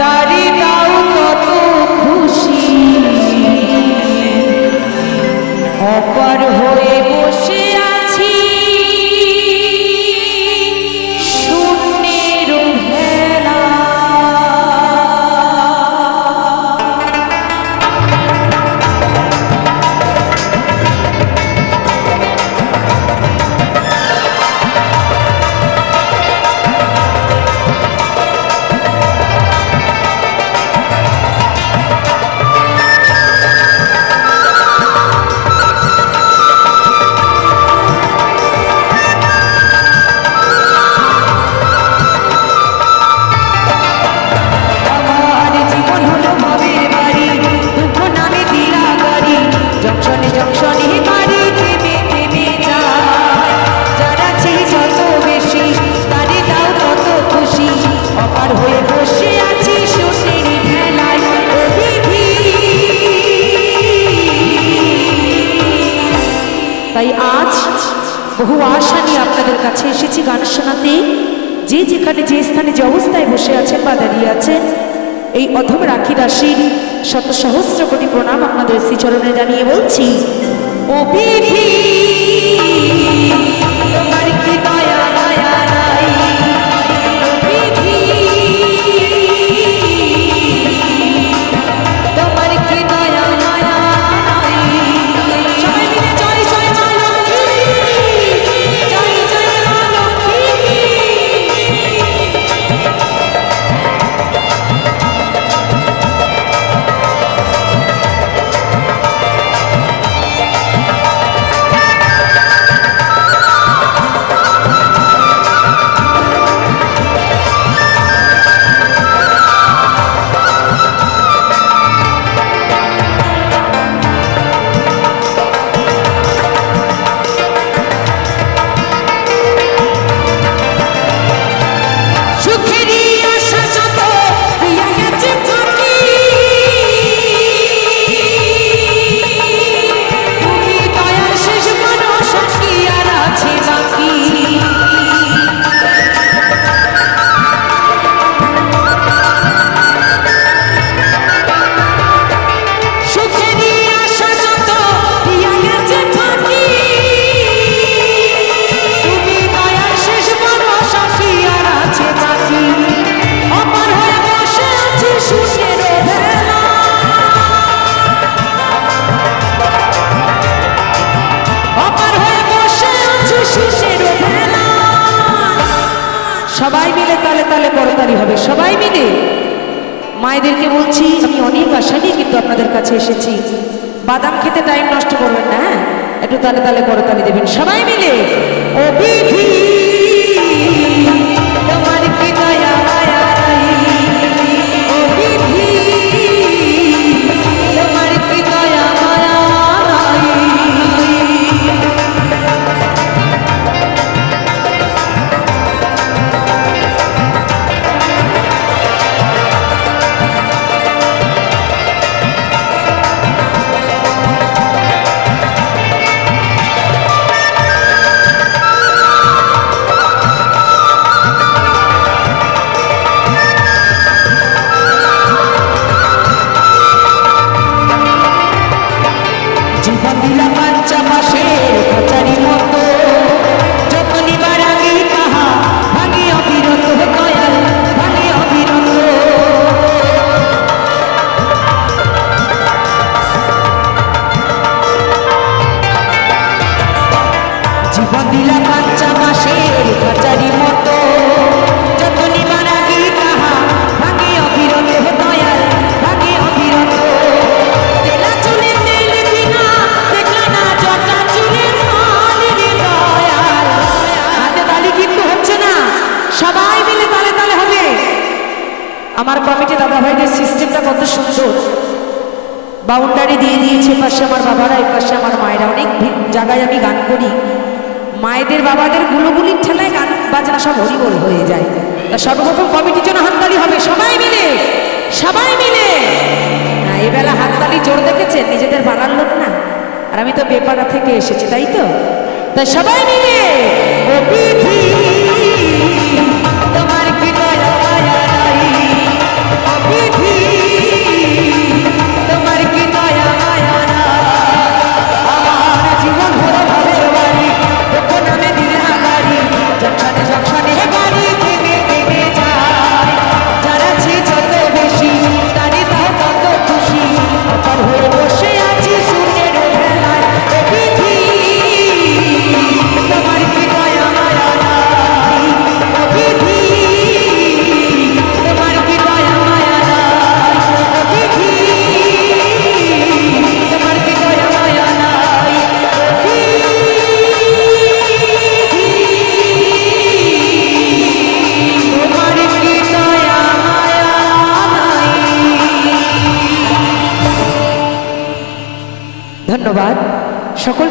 তারি দাও তত খুশি অপার হয়ে বসে আছি শূন্যের ভেলা। তাই আজ বহু আশা নিয়ে আপনাদের কাছে এসেছি গান শোনাতে। যে যেখানে যে স্থানে যে অবস্থায় বসে আছেন বা দাঁড়িয়ে আছেন, এই অধম রাখি রাশির শত সহস্র কোটি প্রণাম আপনাদের শ্রীচরণে জানিয়ে বলছি, ও বিধি তোমার কি দয়া দয়া নাই, ও বিধি তোমার কি দয়া দয়া নাই। সবাই মিলে জয় জয় মা লক্ষ্মী, জয় জয় মা লক্ষ্মী। সবাই মিলে তালে তালে করতালি হবে, সবাই মিলে। মায়েদেরকে বলছি, আমি অনেক আশা নিয়ে কিন্তু আপনাদের কাছে এসেছি, বাদাম খেতে টাইম নষ্ট করবেন না, হ্যাঁ, একটু তালে তালে করতালি দেবেন সবাই মিলে। ও বিধি তোমার কি দয়া মায়া নাই, ও বিধি তোমার কি দয়া মায়া নাই। আমার কমিটি দাদা ভাইদের সিস্টেমটা কত সুন্দর, বাউন্ডারি দিয়ে দিয়েছে, পাশে আমার বাবারা, এই পাশে আমার মায়েরা। অনেক জায়গায় আমি গান করি, মায়েদের বাবাদের গুলোগুলির ঠেলায় গান বাজনা সব হরিবোল হয়ে যায়। তা সর্বপ্রথম কমিটির জন্য হাততালি হবে, সবাই মিলে সবাই মিলে। না, এবেলা হাততালি জোর দেখেছেন, নিজেদের পাড়ার লোক না, আর আমি তো বেপাড়া থেকে এসেছি, তাই তো। তাই সবাই মিলে ও বিধি তোমার কি দয়া মায়া নাই, ও সকল